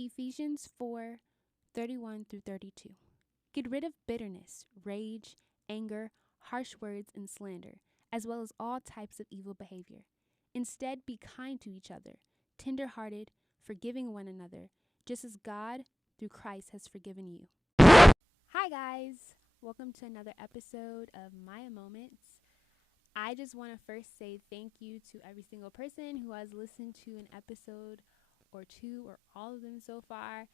Ephesians 4:31 through 32. Get rid of bitterness, rage, anger, harsh words, and slander, as well as all types of evil behavior. Instead, be kind to each other, tender-hearted, forgiving one another, just as God, through Christ, has forgiven you. Hi, guys. Welcome to another episode of Maia Moments. I just want to first say thank you to every single person who has listened to an episode or two or all of them so far.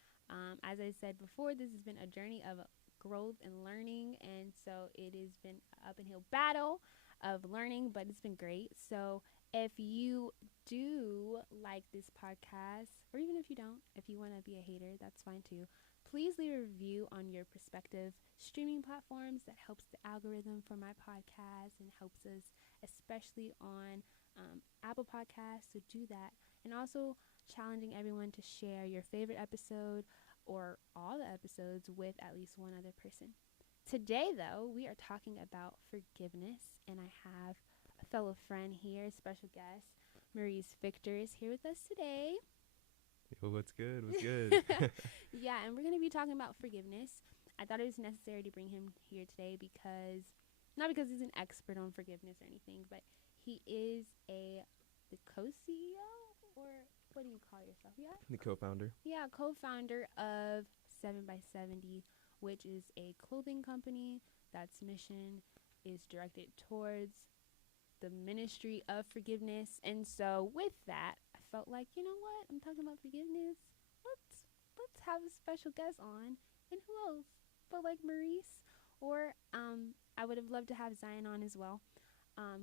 As I said before, this has been a journey of growth and learning, and so it has been an up and hill battle of learning, but it's been great. So if you do like this podcast, or even if you don't, if you want to be a hater, that's fine too. Please leave a review on your prospective streaming platforms. That helps the algorithm for my podcast and helps us, especially on Apple Podcasts, to do that. And also challenging everyone to share your favorite episode or all the episodes with at least one other person. Today, though, we are talking about forgiveness, and I have a fellow friend here, special guest, Maurice Victor is here with us today. Yo, what's good? What's good? Yeah, and we're going to be talking about forgiveness. I thought it was necessary to bring him here today because, not because he's an expert on forgiveness or anything, but he is the co-CEO, or what do you call yourself? Yeah? The co-founder. Yeah, co-founder of 7x70, which is a clothing company that's mission is directed towards the ministry of forgiveness. And so with that, I felt like, you know what? I'm talking about forgiveness. Let's have a special guest on. And who else but like Maurice? Or I would have loved to have Zion on as well,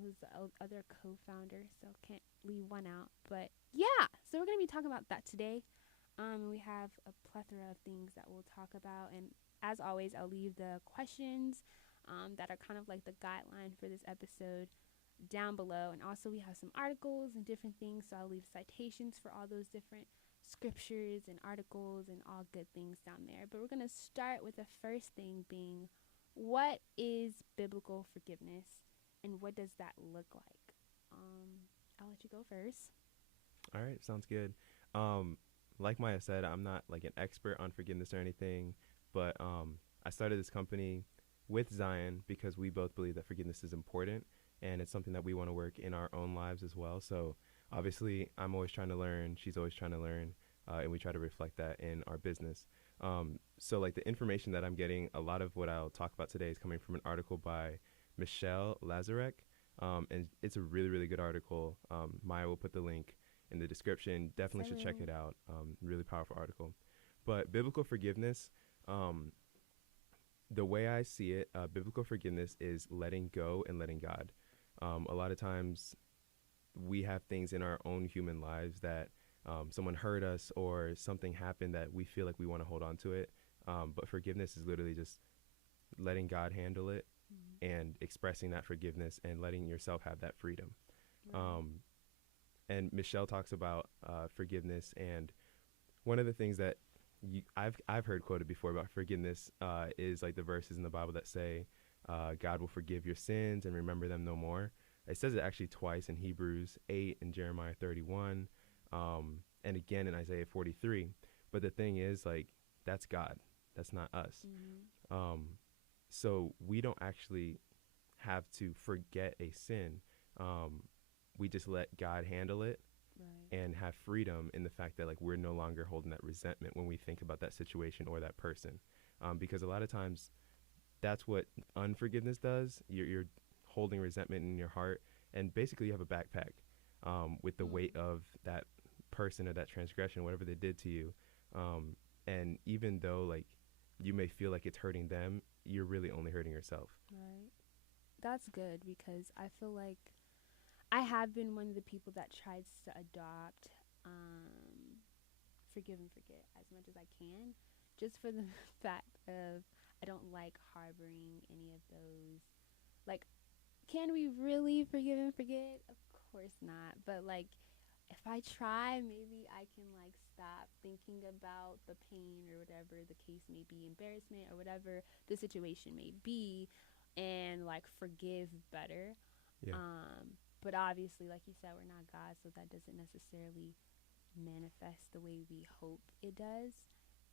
who's the other co-founder. So can't leave one out. But yeah, so we're going to be talking about that today. We have a plethora of things that we'll talk about. And as always, I'll leave the questions that are kind of like the guideline for this episode down below. And also we have some articles and different things, so I'll leave citations for all those different scriptures and articles and all good things down there. But we're going to start with the first thing being, what is biblical forgiveness and what does that look like? I'll let you go first. All right, sounds good. Like Maya said, I'm not like an expert on forgiveness or anything, but I started this company with Zion because we both believe that forgiveness is important, and it's something that we want to work in our own lives as well. So obviously, I'm always trying to learn. She's always trying to learn, and we try to reflect that in our business. So like the information that I'm getting, a lot of what I'll talk about today is coming from an article by Michelle Lazarek, and it's a really, really good article. Maya will put the link in the description. Definitely should check it out. Really powerful article. But biblical forgiveness, the way I see it, biblical forgiveness is letting go and letting God. A lot of times we have things in our own human lives that someone hurt us or something happened that we feel like we want to hold on to it. But forgiveness is literally just letting God handle it and expressing that forgiveness and letting yourself have that freedom. Right. And Michelle talks about forgiveness, and one of the things that I've heard quoted before about forgiveness is like the verses in the Bible that say, God will forgive your sins and remember them no more. It says it actually twice in Hebrews 8 and Jeremiah 31, and again in Isaiah 43. But the thing is, like, that's God. That's not us. Mm-hmm. So we don't actually have to forget a sin. We just let God handle it. Right. And have freedom in the fact that like we're no longer holding that resentment when we think about that situation or that person, because a lot of times that's what unforgiveness does. You're holding resentment in your heart, and basically you have a backpack with the weight of that person or that transgression, whatever they did to you, and even though like you may feel like it's hurting them, you're really only hurting yourself. Right. That's good, because I feel like I have been one of the people that tries to adopt forgive and forget as much as I can, just for the fact of I don't like harboring any of those. Like, can we really forgive and forget? Of course not. But like, if I try, maybe I can like stop thinking about the pain or whatever the case may be, embarrassment or whatever the situation may be, and like forgive better. Yeah. But obviously, like you said, we're not God, so that doesn't necessarily manifest the way we hope it does.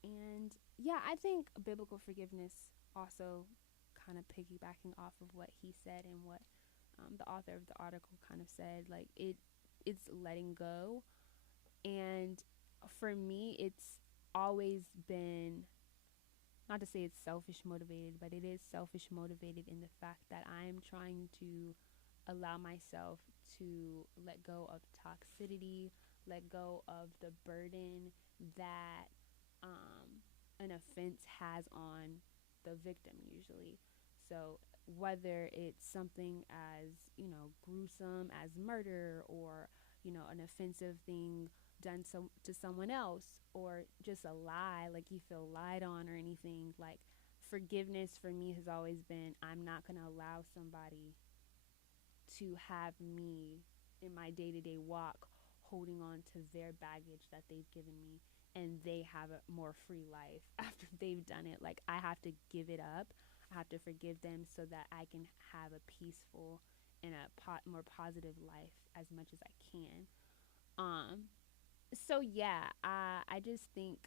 And yeah, I think biblical forgiveness also kind of piggybacking off of what he said and what the author of the article kind of said, like it's letting go. And for me, it's always been, not to say it's selfish motivated, but it is selfish motivated in the fact that I'm trying to allow myself to let go of toxicity, let go of the burden that an offense has on the victim usually. So whether it's something as, gruesome as murder, or, an offensive thing done to someone else, or just a lie, like you feel lied on or anything, like forgiveness for me has always been, I'm not going to allow somebody to have me in my day-to-day walk holding on to their baggage that they've given me, and they have a more free life after they've done it. Like, I have to give it up. I have to forgive them so that I can have a peaceful and a more positive life as much as I can. So yeah, I just think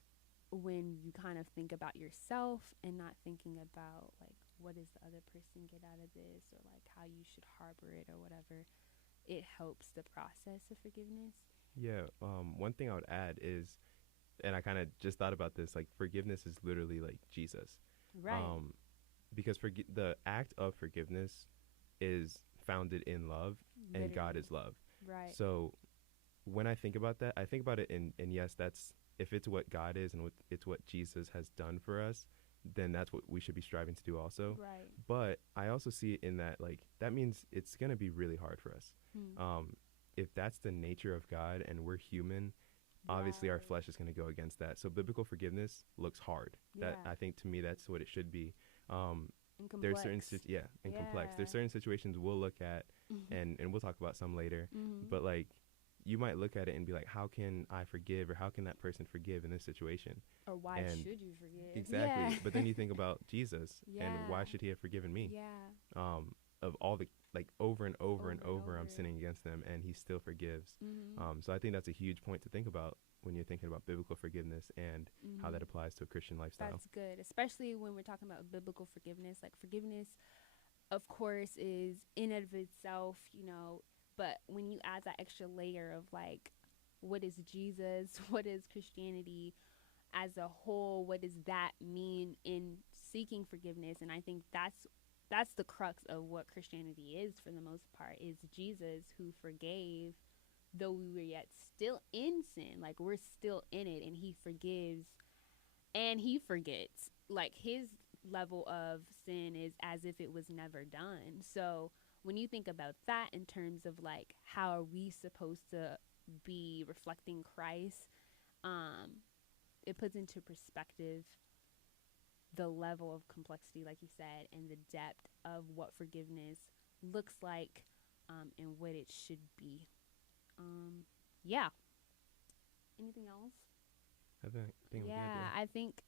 when you kind of think about yourself and not thinking about like what does the other person get out of this, or like how you should harbor it or whatever, it helps the process of forgiveness. Yeah. One thing I would add is, and I kind of just thought about this, like forgiveness is literally like Jesus. Right. Um, because the act of forgiveness is founded in love, and God Literally. is love. Right. So when I think about that, I think about it in yes, that's, if it's what God is and it's what Jesus has done for us, then that's what we should be striving to do also. Right. But I also see it in that, like, that means it's going to be really hard for us. Hmm. If that's the nature of God and we're human, obviously our Right. flesh is going to go against that. So biblical forgiveness looks hard. That, Yeah. I think, to me, that's what it should be. Um, And there's certain complex. and complex. Yeah. There's certain situations we'll look at, and we'll talk about some later. Mm-hmm. But like, you might look at it and be like, how can I forgive, or how can that person forgive in this situation? Or why And should you forgive? exactly. Yeah. But then you think about Jesus, and Yeah. why should he have forgiven me? Yeah. Of all the, like, over and over and Over and over, I'm over. sinning against them, and he still forgives. Mm-hmm. So I think that's a huge point to think about when you're thinking about biblical forgiveness and how Mm-hmm. that applies to a Christian lifestyle. That's good, especially when we're talking about biblical forgiveness. Like, forgiveness, of course, is in and of itself, but when you add that extra layer of like, what is Jesus? What is Christianity as a whole? What does that mean in seeking forgiveness? And I think that's the crux of what Christianity is for the most part, is Jesus who forgave though we were yet still in sin. Like, we're still in it, and he forgives and he forgets. Like, his level of sin is as if it was never done. So when you think about that in terms of like, how are we supposed to be reflecting Christ, it puts into perspective the level of complexity, like you said, and the depth of what forgiveness looks like, and what it should be. Yeah. Anything else? I think Yeah, I'm good. I think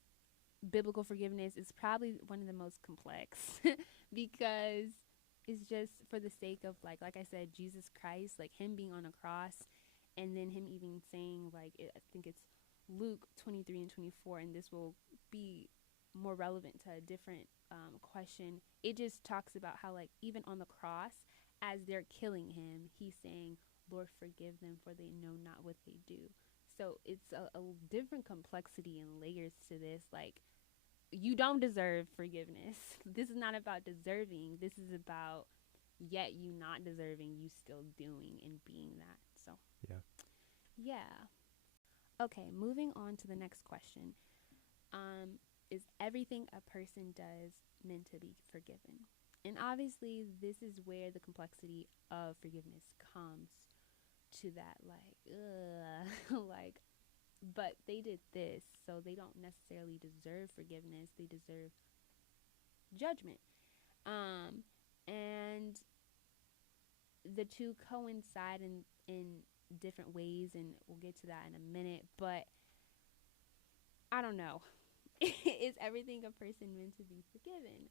biblical forgiveness is probably one of the most complex because it's just for the sake of like I said, Jesus Christ, like him being on a cross, and then him even saying like I think it's Luke 23 and 24, and this will be more relevant to a different question. It just talks about how like even on the cross, as they're killing him, he's saying, Lord, forgive them, for they know not what they do. So it's a different complexity and layers to this. Like, you don't deserve forgiveness. This is not about deserving. This is about, yet you not deserving, you still doing and being that. So Yeah. yeah. Okay, moving on to the next question. Is everything a person does meant to be forgiven? And obviously, this is where the complexity of forgiveness comes to that, like, like, but they did this, so they don't necessarily deserve forgiveness. They deserve judgment. And the two coincide in different ways, and we'll get to that in a minute. But I don't know. Is everything a person meant to be forgiven?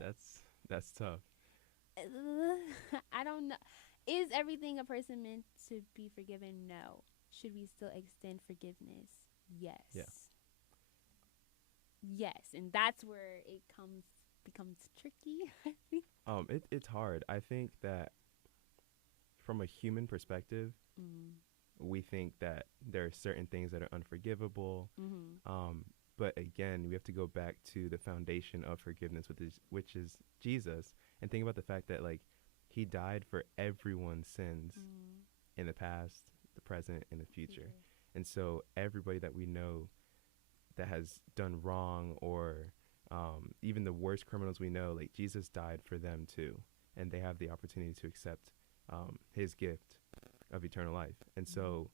That's tough. I don't know. Is everything a person meant to be forgiven? No. should we still extend forgiveness? Yes. Yeah. Yes, and that's where it becomes tricky. I think. It's hard. I think that from a human perspective, Mm. we think that there are certain things that are unforgivable. Mm-hmm. But again, we have to go back to the foundation of forgiveness, which is Jesus, and think about the fact that like he died for everyone's sins Mm. in the past, the present, and the future. Future. And so everybody that we know that has done wrong, or even the worst criminals we know, like Jesus died for them too, and they have the opportunity to accept his gift of eternal life. And so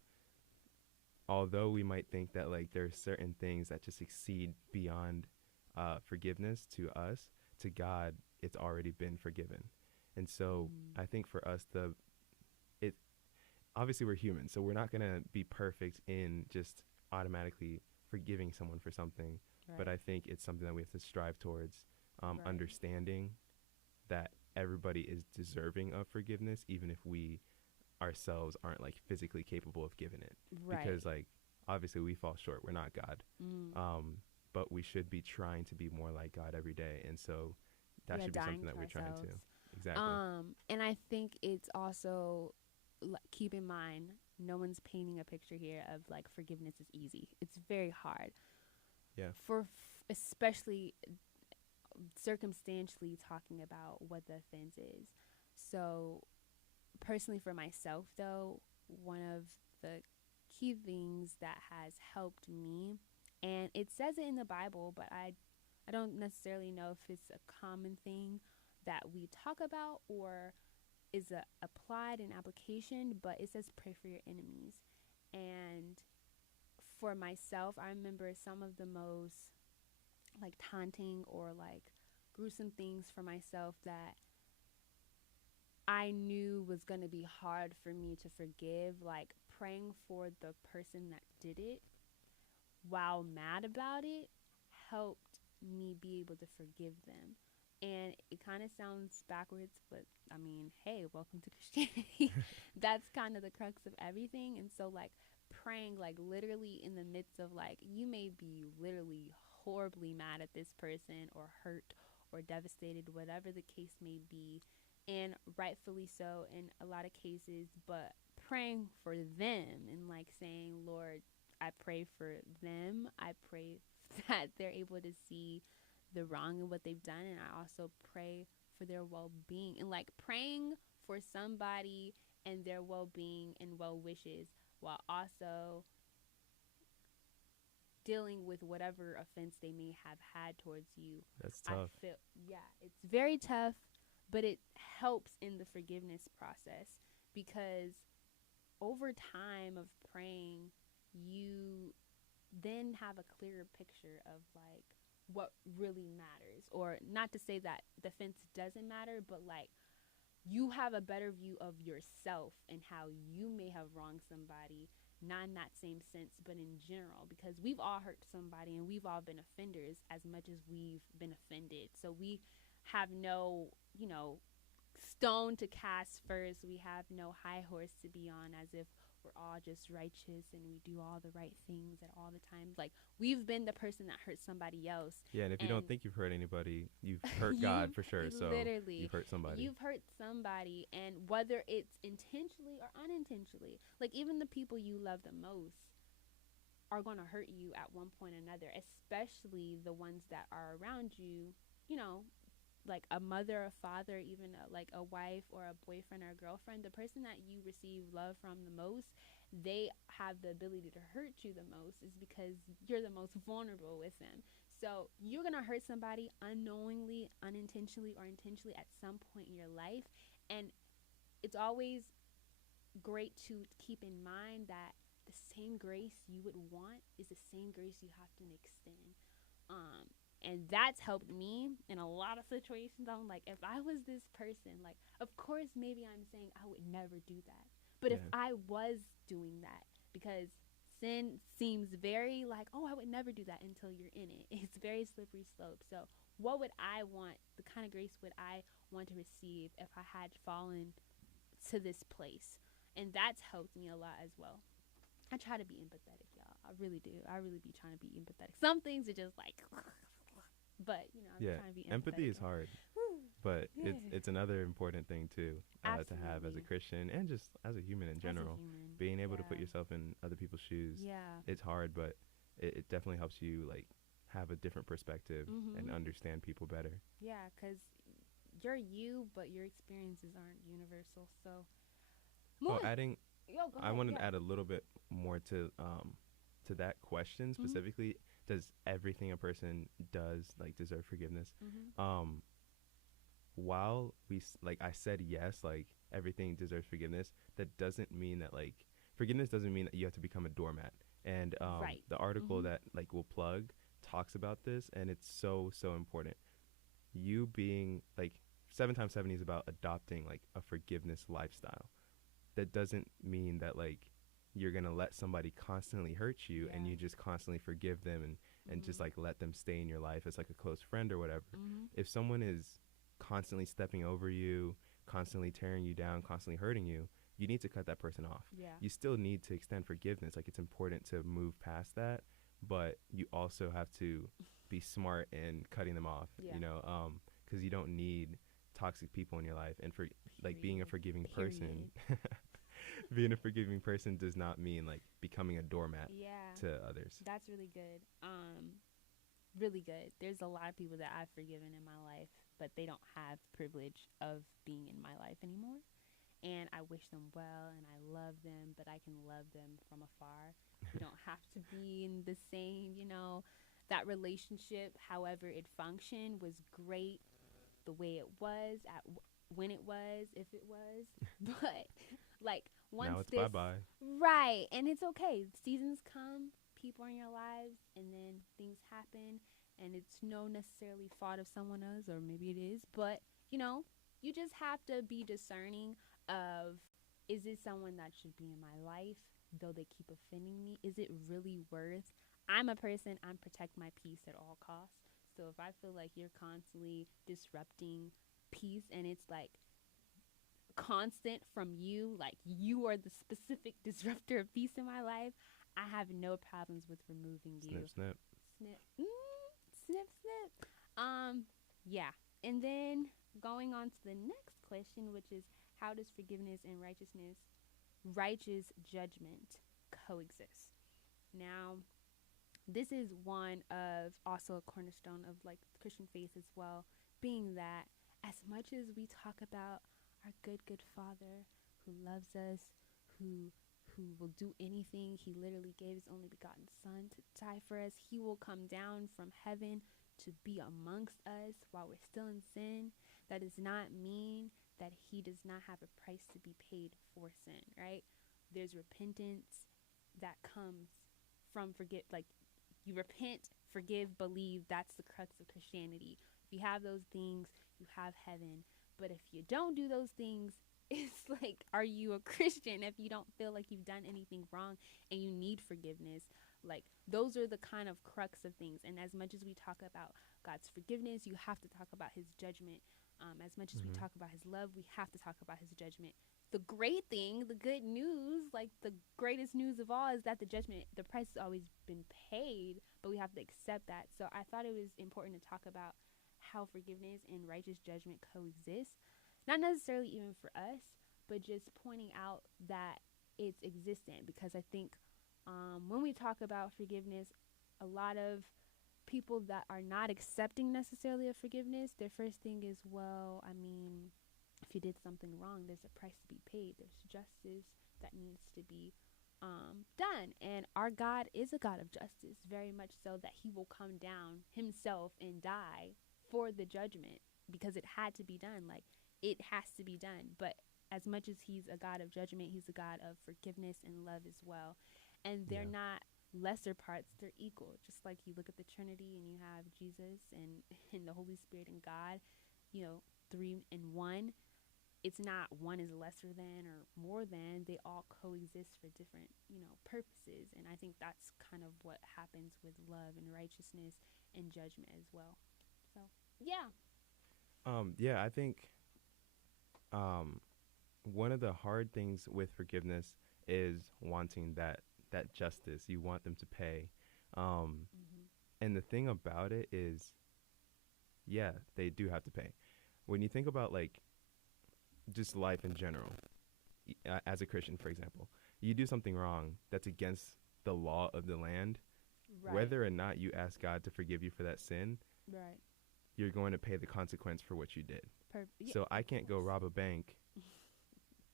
although we might think that like there are certain things that just exceed beyond forgiveness to us, to God it's already been forgiven. And so I think for us, it obviously we're human, so we're not going to be perfect in just automatically forgiving someone for something. Right. But I think it's something that we have to strive towards, Right. understanding that everybody is deserving of forgiveness, even if we ourselves aren't like physically capable of giving it. Right. Because like obviously we fall short, we're not God. But we should be trying to be more like God every day, and so that should be something that we're trying to. Exactly. And I think it's also keep in mind, no one's painting a picture here of like forgiveness is easy. It's very hard. Yeah. For especially circumstantially talking about what the offense is. So personally for myself though, one of the key things that has helped me, and it says it in the Bible, but I don't necessarily know if it's a common thing that we talk about or is applied in application, but it says pray for your enemies. And for myself, I remember some of the most like taunting or like gruesome things for myself that I knew was going to be hard for me to forgive, like praying for the person that did it while mad about it helped me be able to forgive them. And it kind of sounds backwards, but I mean, hey, welcome to Christianity. That's kind of the crux of everything. And so like praying, like literally in the midst of like, you may be literally horribly mad at this person or hurt or devastated, whatever the case may be, and rightfully so in a lot of cases, but praying for them and like saying, Lord, I pray for them. I pray that they're able to see the wrong in what they've done, and I also pray for their well-being, and like praying for somebody and their well-being and well wishes while also dealing with whatever offense they may have had towards you. That's tough. I feel, yeah, it's very tough, but it helps in the forgiveness process because over time of praying, you then have a clearer picture of like what really matters. Or not to say that the offense doesn't matter, but like you have a better view of yourself and how you may have wronged somebody, not in that same sense, but in general, because we've all hurt somebody and we've all been offenders as much as we've been offended. So we have no, stone to cast first. We have no high horse to be on as if we're all just righteous and we do all the right things at all the time. Like we've been the person that hurt somebody else. Yeah, and if you don't think you've hurt anybody, you've hurt God for sure. So literally, you've hurt somebody. You've hurt somebody, and whether it's intentionally or unintentionally, like even the people you love the most are going to hurt you at one point or another, especially the ones that are around you, like a mother, a father, even like a wife or a boyfriend or a girlfriend. The person that you receive love from the most, they have the ability to hurt you the most is because you're the most vulnerable with them. So you're going to hurt somebody unknowingly, unintentionally, or intentionally at some point in your life. And it's always great to keep in mind that the same grace you would want is the same grace you have to extend. And that's helped me in a lot of situations. I'm like, if I was this person, like, of course, maybe I'm saying I would never do that. But if I was doing that, because sin seems very like, oh, I would never do that until you're in it. It's very slippery slope. So what would I want? The kind of grace would I want to receive if I had fallen to this place? And that's helped me a lot as well. I try to be empathetic, y'all. I really do. I really be trying to be empathetic. Some things are just like, but I'm Yeah, trying to be empathy empathetic. is hard, but Yeah. it's another important thing too, to have as a Absolutely. Christian and just as a human in As a general. human. Being able to put Yeah. yourself in other people's shoes, Yeah. it's hard, but it definitely helps you like have a different perspective and Mhm. understand people better. Yeah, cuz you're you, but your experiences aren't universal. So, Oh, moving. adding, Yo, go I ahead. wanted Yeah. to add a little bit more to that question Mhm. specifically. Does everything a person does like deserve forgiveness? Mhm. Um, while like I said yes, like everything deserves forgiveness, that doesn't mean that like forgiveness doesn't mean that you have to become a doormat. And Right. the article Mhm. that like we'll plug talks about this, and it's so important. You being like 7 times 70 is about adopting like a forgiveness lifestyle. That doesn't mean that like you're gonna let somebody constantly hurt you and Yeah. you just constantly forgive them and just Mhm. like let them stay in your life as like a close friend or whatever. Mhm. If someone is constantly stepping over you, constantly tearing you down, constantly hurting you, you need to cut that person off. Yeah. You still need to extend forgiveness. Like it's important to move past that, but you also have to be smart in cutting them off, Yeah. because you don't need toxic people in your life. And for like being a Period. forgiving person, Period. being a forgiving person does not mean like becoming a doormat Yeah. to others. That's really good. Really good. There's a lot of people that I've forgiven in my life, but they don't have privilege of being in my life anymore. And I wish them well and I love them, but I can love them from afar. We don't have to be in the same, that relationship, however it functioned, was great the way it was when it was, if it was. But like Now once it's bye this, bye. right, and it's okay. Seasons come, people are in your lives, and then things happen, and it's no necessarily fault of someone else, or maybe it is, but you just have to be discerning of, is this someone that should be in my life, though they keep offending me? Is it really worth? I'm a person, I'm protect my peace at all costs. So if I feel like you're constantly disrupting peace and it's like constant from you, like you are the specific disruptor of peace in my life, I have no problems with removing you. Snip, snip. Snip, snip, snip. Yeah. And then going on to the next question, which is, how does forgiveness and righteous judgment coexist? Now, this is one of also a cornerstone of like Christian faith as well, being that as much as we talk about our good Father who loves us, who will do anything, he literally gave his only begotten son to die for us. He will come down from heaven to be amongst us while we're still in sin. That does not mean that he does not have a price to be paid for sin, right? There's repentance that comes from you repent, forgive, believe. That's the crux of Christianity. If you have those things, you have heaven. But if you don't do those things, it's like, are you a Christian if you don't feel like you've done anything wrong and you need forgiveness? Like, those are the kind of crux of things. And as much as we talk about God's forgiveness, you have to talk about his judgment. As much as we talk about his love, we have to talk about his judgment. The great thing, the good news, like the greatest news of all, is that the price has always been paid, but we have to accept that. So I thought it was important to talk about how forgiveness and righteous judgment coexist. Not necessarily even for us, but just pointing out that it's existent, because I think when we talk about forgiveness, a lot of people that are not accepting necessarily of forgiveness, their first thing is, well, I mean, if you did something wrong, there's a price to be paid. There's justice that needs to be done. And our God is a God of justice, very much so, that he will come down himself and die for the judgment because it had to be done. Like, it has to be done. But as much as he's a God of judgment, he's a God of forgiveness and love as well. And they're Yeah. not lesser parts, they're equal. Just like you look at the Trinity and you have Jesus and the Holy Spirit and God, three in one. It's not one is lesser than or more than. They all coexist for different, purposes. And I think that's kind of what happens with love and righteousness and judgment as well. So, yeah. Yeah, I think one of the hard things with forgiveness is wanting that that justice. You want them to pay. Um, Mm-hmm. and the thing about it is, yeah, they do have to pay. When you think about like just life in general, as a Christian, for example, you do something wrong that's against the law of the land, Right. whether or not you ask God to forgive you for that sin, Right. you're going to pay the consequence for what you did. Yeah, So I of can't go course. rob a bank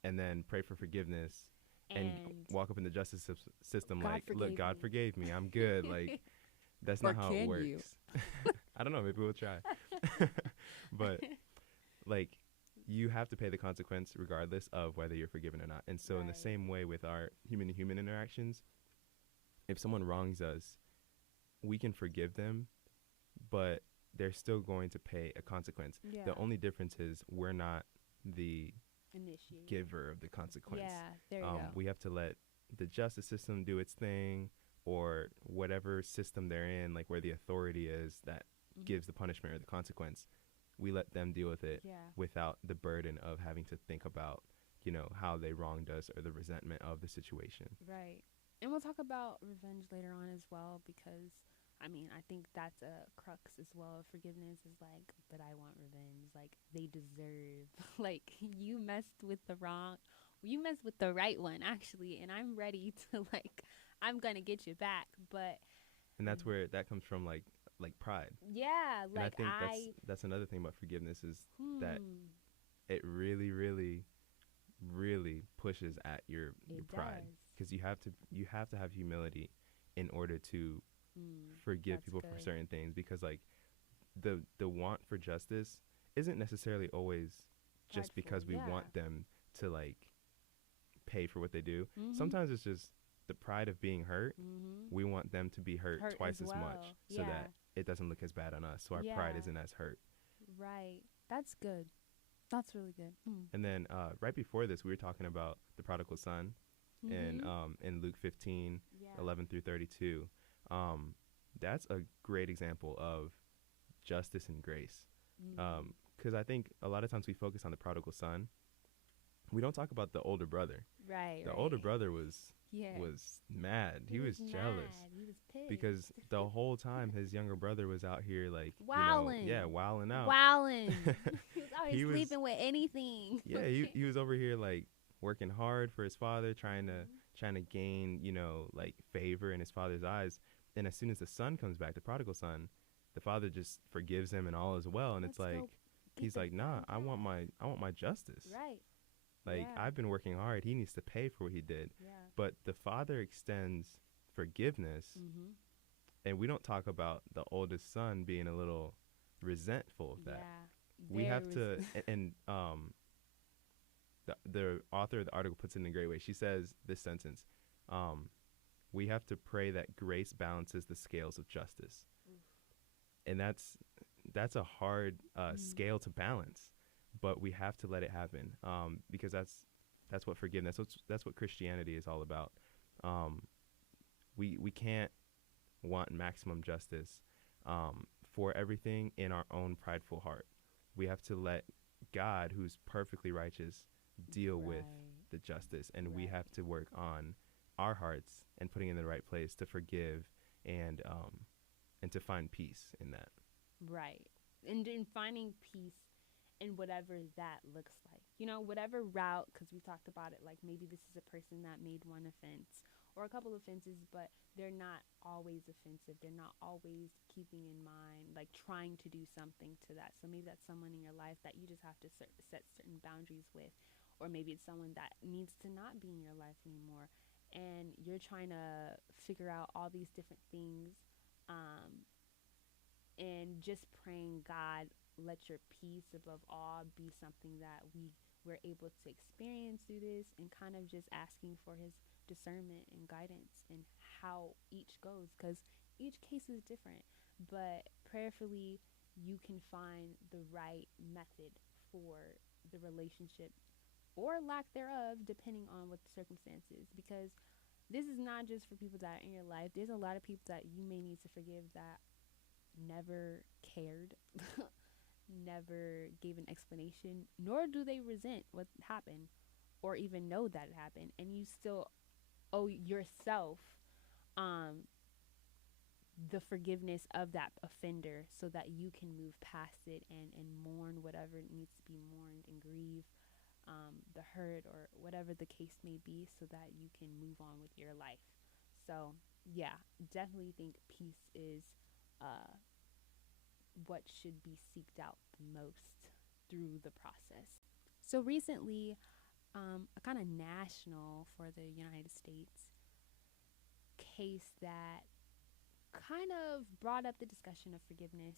and then pray for forgiveness and And walk up in the justice system God like, look, forgave God me. forgave me. I'm good. Like, that's Or not how it can works. you? I don't know. Maybe we'll try. But like, you have to pay the consequence regardless of whether you're forgiven or not. And so in the Right. same way with our human to human interactions, if someone wrongs us, we can forgive them, but they're still going to pay a consequence. Yeah. The only difference is we're not the Initiate. giver of the consequence. Yeah, there you go. We have to let the justice system do its thing, or whatever system they're in, like where the authority is that Mhm. gives the punishment or the consequence. We let them deal with it Yeah. without the burden of having to think about, how they wronged us or the resentment of the situation. Right. And we'll talk about revenge later on as well because I mean, I think that's a crux as well of forgiveness is like, but I want revenge. Like they deserve like you messed with the right one actually, and I'm ready to like I'm going to get you back. But And that's where that comes from, like pride. yeah, And I like think that's another thing about forgiveness is that hmm, it really, really, really pushes at your it pride, does. because you have to have humility in order to forgive That's people for good. certain things, because like the want for justice isn't necessarily always just Prideful, because we yeah. want them to like pay for what they do. Mhm. Sometimes it's just the pride of being hurt. Mhm. We want them to be hurt twice as much, well. so Yeah. that it doesn't look as bad on us, so our pride Yeah. isn't as hurt. Right. That's good. That's really good. And then right before this, we were talking about the prodigal son in Luke 15, Yeah. 11 through 32. That's a great example of justice and grace. Because I think a lot of times we focus on the prodigal son. We don't talk about the older brother. Right. The older brother was yeah. mad. He was jealous mad. He was pissed. because the whole time his younger brother was out here like Wilding. wilding out. Wilding. He was out He here was- sleeping with anything. Yeah, he was over here like working hard for his father, trying to gain, like favor in his father's eyes. And as soon as the son comes back, the prodigal son, the father just forgives him and all is well. And it's Let's like go get he's the like, nah, son I want back." my justice. Right. Like Yeah. I've been working hard. He needs to pay for what he did. Yeah. But the father extends forgiveness, Mhm. and we don't talk about the oldest son being a little resentful of that. Yeah. We have to, and the author of the article puts it in a great way. She says this sentence: we have to pray that grace balances the scales of justice. And that's a hard scale to balance, but we have to let it happen, because that's what forgiveness, that's what Christianity is all about. We can't want maximum justice for everything in our own prideful heart. We have to let God, who's perfectly righteous, deal with the justice, and we Right. have to work on our hearts and putting it in the right place to forgive and to find peace in that. Right. And in finding peace in whatever that looks like. Whatever route, because we talked about it, like maybe this is a person that made one offense or a couple offenses, but they're not always offensive. They're not always keeping in mind, like trying to do something to that. So maybe that's someone in your life that you just have to set certain boundaries with. Or maybe it's someone that needs to not be in your life anymore. And you're trying to figure out all these different things. And just praying, God, let your peace above all be something that we're able to experience through this, and kind of just asking for his discernment and guidance and how each goes, because each case is different, but prayerfully you can find the right method for the relationship or lack thereof, depending on what the circumstances, because this is not just for people that are in your life. There's a lot of people that you may need to forgive that never cared, never gave an explanation, nor do they resent what happened or even know that it happened. And you still owe yourself um the forgiveness of that offender so that you can move past it and mourn whatever needs to be mourned and grieve the hurt or whatever the case may be so that you can move on with your life. So yeah, definitely think peace is uh, what should be seeked out the most through the process. So recently, a kind of national for the United States case that kind of brought up the discussion of forgiveness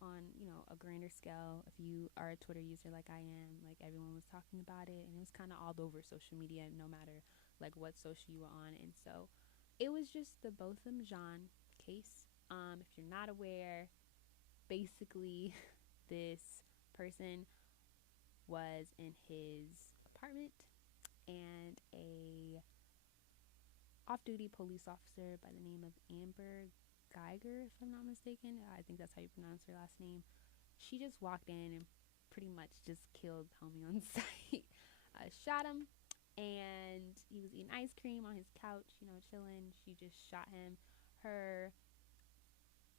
on, a grander scale. If you are a Twitter user like I am, like everyone was talking about it and it was kind of all over social media, no matter like what social you were on. And so it was just the Botham Jean case. If you're not aware, basically this person was in his apartment and a off-duty police officer by the name of Amber Geiger, if I'm not mistaken. I think that's how you pronounce her last name. She just walked in and pretty much just killed homie on sight. Shot him, and he was eating ice cream on his couch, chilling. She just shot him. Her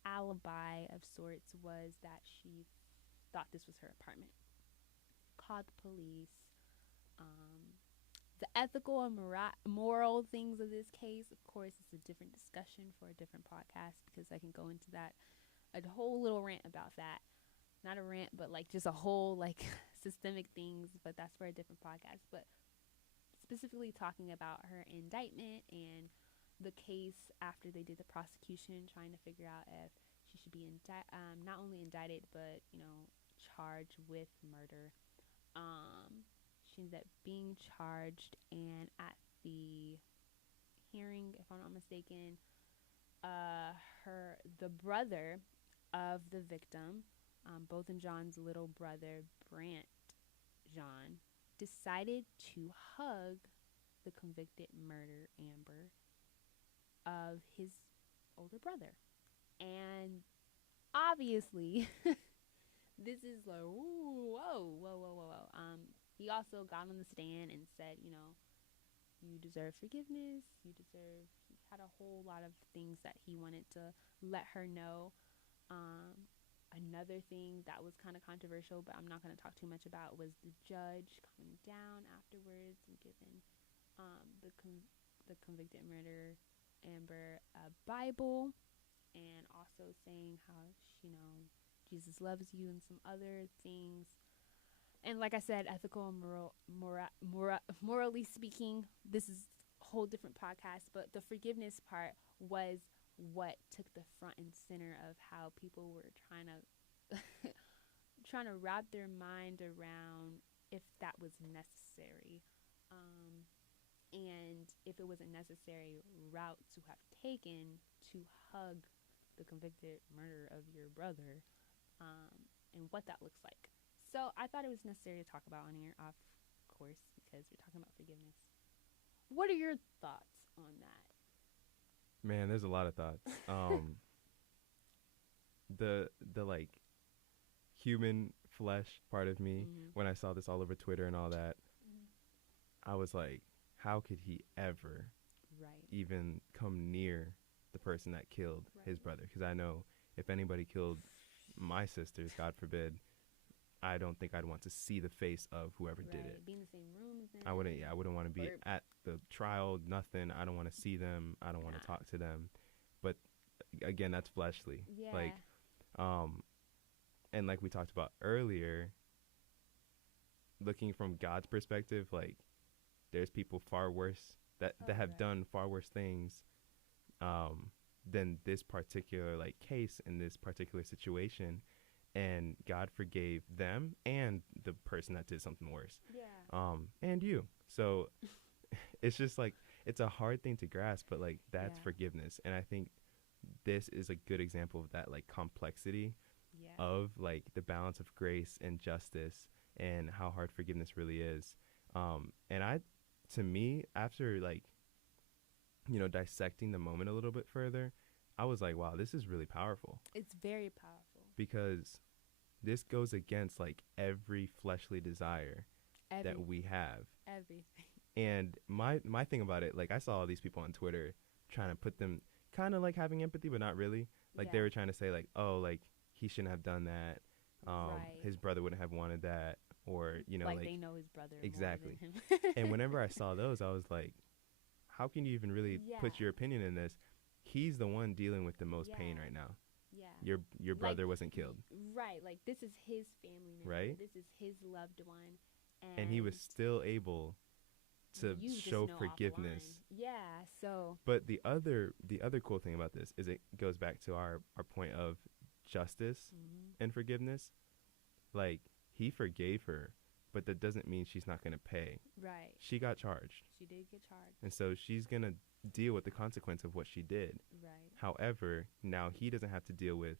alibi of sorts was that she thought this was her apartment. Called the police. The ethical and moral things of this case, of course, is a different discussion for a different podcast because I can go into that, a whole little rant about that. Not a rant, but like just a whole like systemic things, but that's for a different podcast. But specifically talking about her indictment and the case after they did the prosecution, trying to figure out if she should be not only indicted, but, charged with murder. She ended up being charged, and at the hearing, if I'm not mistaken, the brother of the victim, Botham Jean's little brother, Brant Jean, decided to hug the convicted murder Amber of his older brother. And obviously, this is like, ooh, whoa. He also got on the stand and said, you deserve forgiveness. He had a whole lot of things that he wanted to let her know. Another thing that was kind of controversial, but I'm not going to talk too much about, was the judge coming down afterwards and giving the convicted murderer Amber a Bible, and also saying how, Jesus loves you and some other things. And like I said, ethical and morally speaking, this is a whole different podcast, but the forgiveness part was what took the front and center of how people were trying to wrap their mind around if that was necessary, and if it was a necessary route to have taken to hug the convicted murderer of your brother, and what that looks like. So I thought it was necessary to talk about on here, of course, because we're talking about forgiveness. What are your thoughts on that? Man, there's a lot of thoughts. The like human flesh part of me, when I saw this all over Twitter and all that, I was like, how could he ever even come near the person that killed his brother? Because I know if anybody killed my sisters, God forbid, I don't think I'd want to see the face of whoever did it. Be in the same room as them. I wouldn't want to be at the trial, nothing. I don't want to see them. I don't want to talk to them. But again, that's fleshly. Yeah. Like, and like we talked about earlier, looking from God's perspective, like there's people far worse that have done far worse things than this particular like case in this particular situation. And God forgave them and the person that did something worse. Yeah. And you. So it's just like, it's a hard thing to grasp, but like that's forgiveness. And I think this is a good example of that, like complexity of like the balance of grace and justice and how hard forgiveness really is. And to me, after like, dissecting the moment a little bit further, I was like, wow, this is really powerful. It's very powerful. Because this goes against like every fleshly desire that we have. Everything. And my thing about it, like I saw all these people on Twitter trying to put them kind of like having empathy, but not really. Like they Yeah. were trying to say like, oh, like he shouldn't have done that. Right. His brother wouldn't have wanted that, or Like like they know his brother more exactly. than him. And whenever I saw those, I was like, how can you even really Yeah. put your opinion in this? He's the one dealing with the most pain Yeah. right now. Yeah. Your Like brother wasn't killed, right. Like this is his family member. right? This is his loved one, And he was and still able to you just show know forgiveness. offline. Yeah. So. But the other cool thing about this is it goes back to our point of justice Mhm. and forgiveness. Like he forgave her, but that doesn't mean she's not going to pay. Right. She got charged. She did get charged. And so she's going to deal with the consequence of what she did. Right. However, now he doesn't have to deal with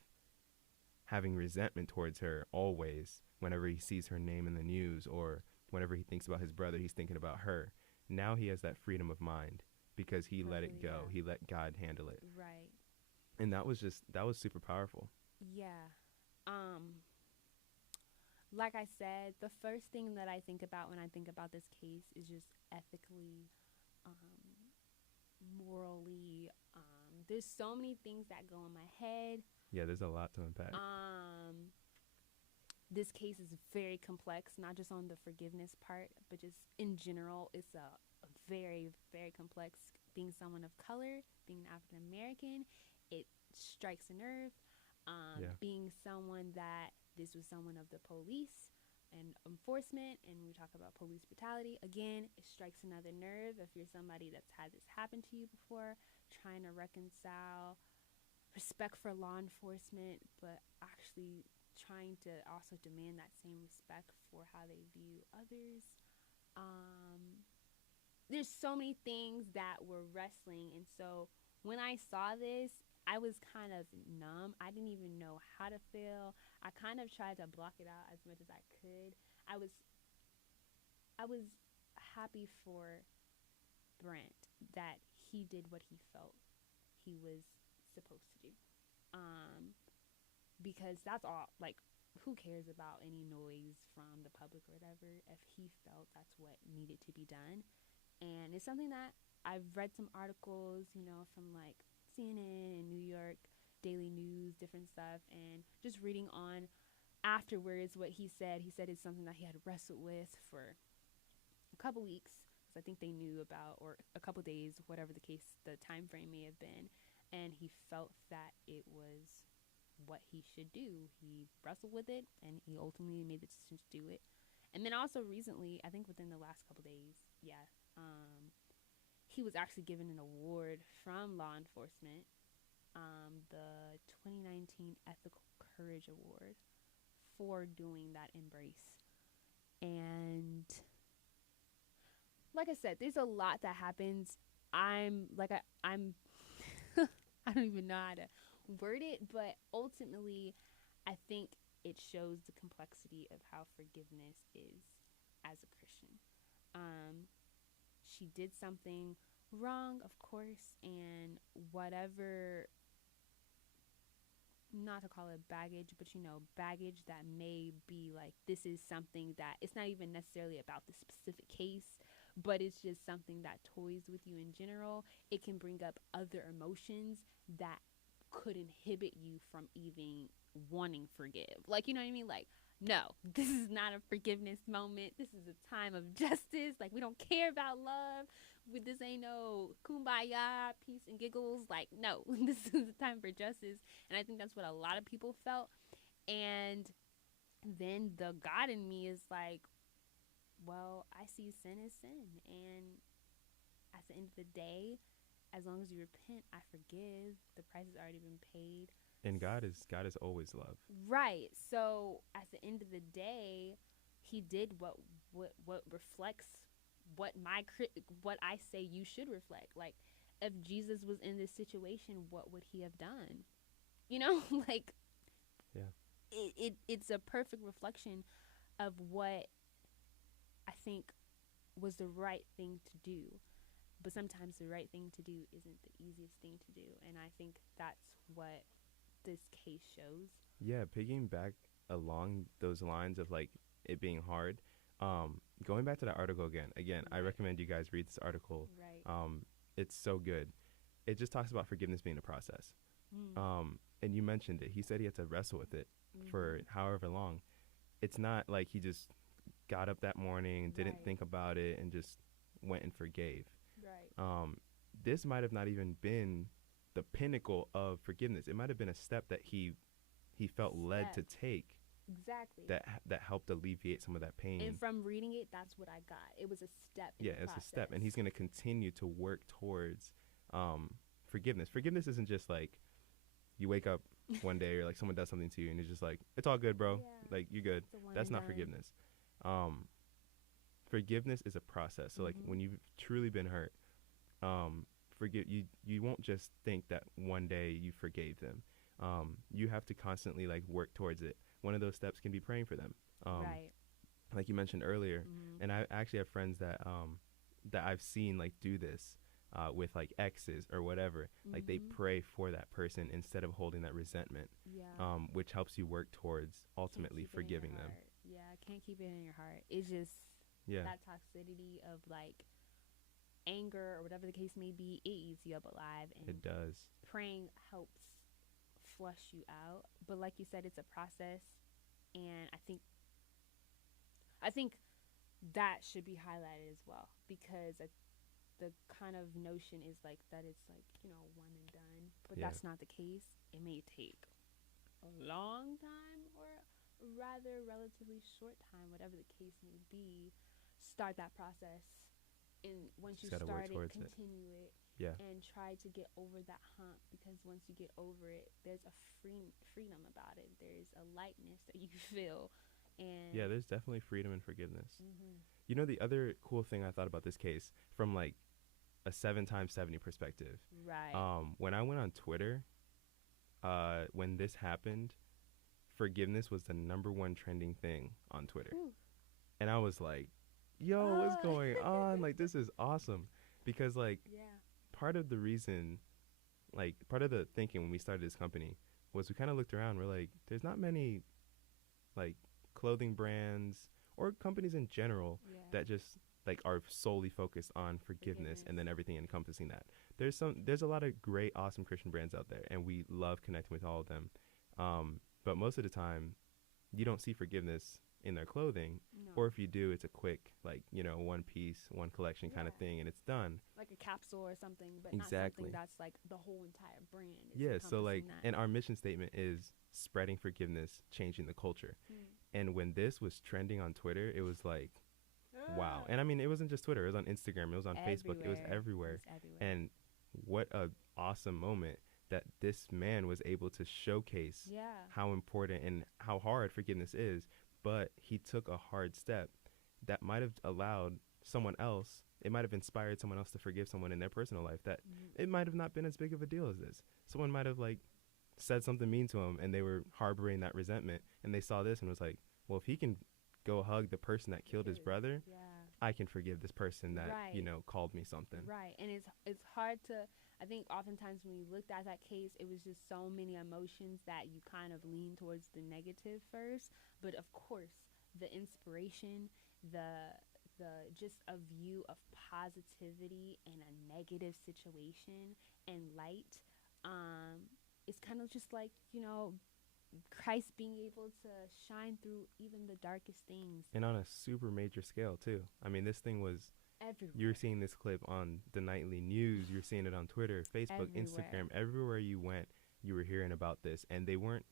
having resentment towards her always whenever he sees her name in the news, or whenever he thinks about his brother, he's thinking about her. Now he has that freedom of mind because he let it Totally, go. yeah. He let God handle it. Right. And that was super powerful. Yeah. Like I said, the first thing that I think about when I think about this case is just ethically, morally. There's so many things that go in my head. Yeah, there's a lot to unpack. This case is very complex, not just on the forgiveness part, but just in general. It's a very, very complex. Being someone of color, being African American, it strikes a nerve. Yeah. Being someone that this was someone of the police and enforcement, and we talk about police brutality, again, it strikes another nerve. If you're somebody that's had this happen to you before, trying to reconcile respect for law enforcement, but actually trying to also demand that same respect for how they view others. There's so many things that were wrestling, and so when I saw this, I was kind of numb. I didn't even know how to feel. I kind of tried to block it out as much as I could. I was happy for Brent that he did what he felt he was supposed to do. Because that's all, like, who cares about any noise from the public or whatever if he felt that's what needed to be done. And it's something that I've read some articles, from like CNN and New York Daily News, different stuff, and just reading on afterwards what he said. He said it's something that he had wrestled with for a couple weeks, because I think they knew about, or a couple days, whatever the case, the time frame may have been, and he felt that it was what he should do. He wrestled with it, and he ultimately made the decision to do it. And then also recently, I think within the last couple days, he was actually given an award from law enforcement, the 2019 Ethical Courage Award, for doing that embrace. And like I said, there's a lot that happens. I'm I don't even know how to word it, but ultimately I think it shows the complexity of how forgiveness is as a Christian. She did something wrong, of course, and whatever, not to call it baggage, but baggage that may be like, this is something that it's not even necessarily about the specific case, but it's just something that toys with you in general. It can bring up other emotions that could inhibit you from even wanting forgive. Like, you know what I mean? Like, no, this is not a forgiveness moment. This is a time of justice. Like, we don't care about love. This ain't no kumbaya, peace and giggles. Like, no, this is a time for justice. And I think that's what a lot of people felt. And then the God in me is like, well, I see sin as sin. And at the end of the day, as long as you repent, I forgive. The price has already been paid. And God is always love. Right. So at the end of the day, he did what reflects what what I say you should reflect. Like, if Jesus was in this situation, what would he have done? Like, Yeah. It's a perfect reflection of what I think was the right thing to do. But sometimes the right thing to do isn't the easiest thing to do. And I think that's what this case shows. Yeah, picking back along those lines of like it being hard, Going back to that article again, I Right. recommend you guys read this article. Right. It's so good. It just talks about forgiveness being a process. Mm. And you mentioned it. He said he had to wrestle with it for Mm-hmm. however long. It's not like he just got up that morning and didn't Right. think about it and just went and forgave. Right. Um, this might have not even been the pinnacle of forgiveness. It might have been a step that he felt led to Step. take Exactly. that helped alleviate some of that And pain. from reading it, that's what I got. It was a step in Yeah, the it's a step, process. and he's going to continue to work towards um, forgiveness. Forgiveness isn't just like you wake up one day or like someone does something to you and it's just like it's all good, bro. Yeah. Like you're good. It's a one That's and not done. forgiveness. Um, Forgiveness is a process. So like Mm-hmm. when you've truly been hurt, forgive you. You won't just think that one day you forgave them. You have to constantly like work towards it. One of those steps can be praying for them. Um, Right. like you mentioned earlier, Mm-hmm. and I actually have friends that I've seen like do this with like exes or whatever. Like they Mm-hmm. pray for that person instead of holding that resentment, Yeah. which helps you work towards Can't ultimately keep it in your forgiving them. heart. Yeah, can't keep it in your heart. It's just Yeah, that toxicity of like anger or whatever the case may be. It eats you up alive, and it does. praying helps flush you out. But like you said, it's a process, and I think that should be highlighted as well because the kind of notion is like that it's like one and done, but Yeah, that's not the case. It may take a long time or rather relatively short time, whatever the case may be. Start that process, and once you just gotta work start it, towards it. continue it, Yeah, and try to get over that hump, because once you get over it, there's a freedom about it. There's a lightness that you feel, yeah. and There's definitely freedom and forgiveness. mm-hmm. You know, the other cool thing I thought about this case from like a 7 times 70 perspective. Right. When I went on Twitter, when this happened, forgiveness was the number one trending thing on Twitter. Whew. And I was like, yo, what's Oh. going on? Like, this is awesome. Because, like, Yeah. part of the reason, like, part of the thinking when we started this company was we kind of looked around. We're like, there's not many, like, clothing brands or companies in general Yeah. that just, like, are solely focused on forgiveness and then everything encompassing that. There's a lot of great, awesome Christian brands out there, and we love connecting with all of them. But most of the time, you don't see forgiveness in their clothing, No. or if you do, it's a quick, like, one piece, one collection kind of Yeah. thing, and it's done. Like a capsule or something, but not Exactly. something that's like the whole entire brand. Is Yeah, so like, encompassing that. and our mission statement is spreading forgiveness, changing the culture. Mm. And when this was trending on Twitter, it was like, wow. Ah. And I mean, it wasn't just Twitter, it was on Instagram, it was on Facebook, it was everywhere. It's everywhere. And what a awesome moment that this man was able to showcase yeah. how important and how hard forgiveness is, but he took a hard step that might have allowed someone else, it might have inspired someone else to forgive someone in their personal life that it might have not been as big of a deal as this. Someone might have like said something mean to him and they were harboring that resentment, and they saw this and was like, well, if he can go hug the person that killed his brother, Yeah. I can forgive this person that, Right. called me something. Right. And it's hard to, I think oftentimes when we looked at that case, it was just so many emotions that you kind of lean towards the negative first. But of course, the inspiration, the just a view of positivity in a negative situation and light, is kind of just like, Christ being able to shine through even the darkest things And on a super major scale, too. I mean, this thing was, everywhere. you were seeing this clip on the nightly news, you were seeing it on Twitter, Facebook, Everywhere. Instagram, everywhere you went, you were hearing about this. And they weren't,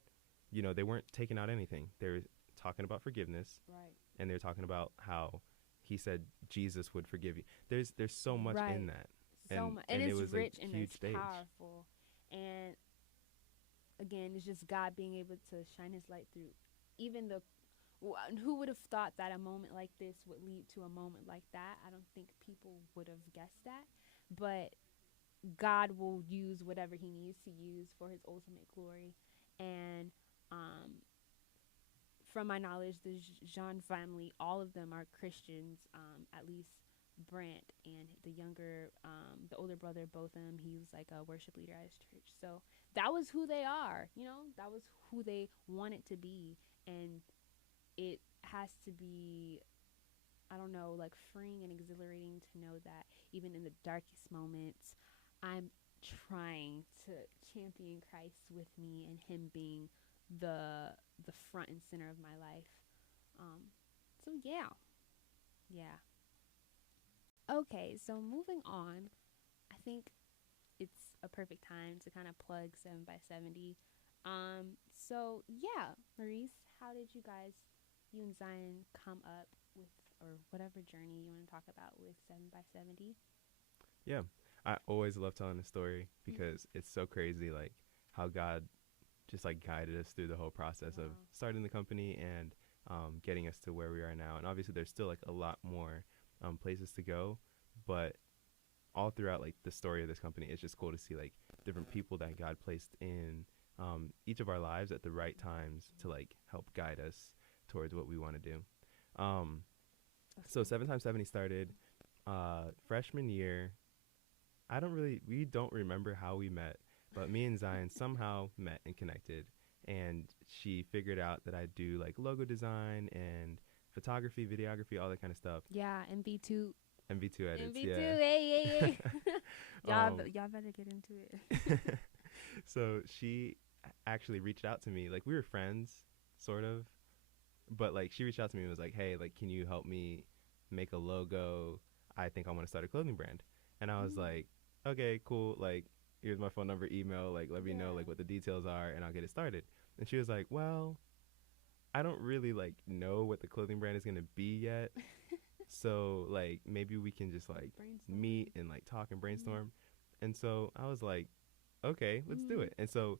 they weren't taking out anything. They were talking about forgiveness, Right. and they were talking about how he said Jesus would forgive you. There's so much Right. in that. So And- much. and And it it's was a rich and huge it's stage. powerful. And again, it's just God being able to shine his light through even who would have thought that a moment like this would lead to a moment like that? I don't think people would have guessed that. But God will use whatever he needs to use for his ultimate glory. And from my knowledge, the Jean family, all of them are Christians, at least Brant and the older brother, both of them, he was like a worship leader at his church. So that was who they are, that was who they wanted to be. And it has to be I don't know, like freeing and exhilarating to know that even in the darkest moments, I'm trying to champion Christ with me and him being the front and center of my life. Um, so yeah, yeah. Okay, so moving on, I think it's a perfect time to kind of plug 7 by 70. So yeah, Maurice, how did you and Zion come up with, or whatever journey you want to talk about with 7 by 70? Yeah, I always love telling the story Mm-hmm. because it's so crazy, like how God just like guided us through the whole process of Wow. starting the company and getting us to where we are now. And obviously, there's still like a lot more places to go, but all throughout like the story of this company, it's just cool to see like different people that God placed in each of our lives at the right times to like help guide us towards what we want to do. Um, so Okay. 7 times 70 started freshman year. We don't remember how we met, but me and Zion somehow met and connected. And she figured out that I do like logo design and photography, videography, all that kind of stuff. Yeah, MV2. MV2 edits, MV2, yeah. hey, hey, hey. um, Y'all better get into it. so she actually reached out to me. Like we were friends, sort of, but like she reached out to me and was like, "Hey, like, can you help me make a logo? I think I want to start a clothing brand." And I was Mm, like, "Okay, cool. Like, here's my phone number, email. Like, let me know yeah. like what the details are, and I'll get it started." And she was like, "Well, I don't really like know what the clothing brand is gonna be yet. So like maybe we can just like Brainstorm. meet and like talk and Mm, brainstorm." And so I was like, "Okay, let's do mm. it." And so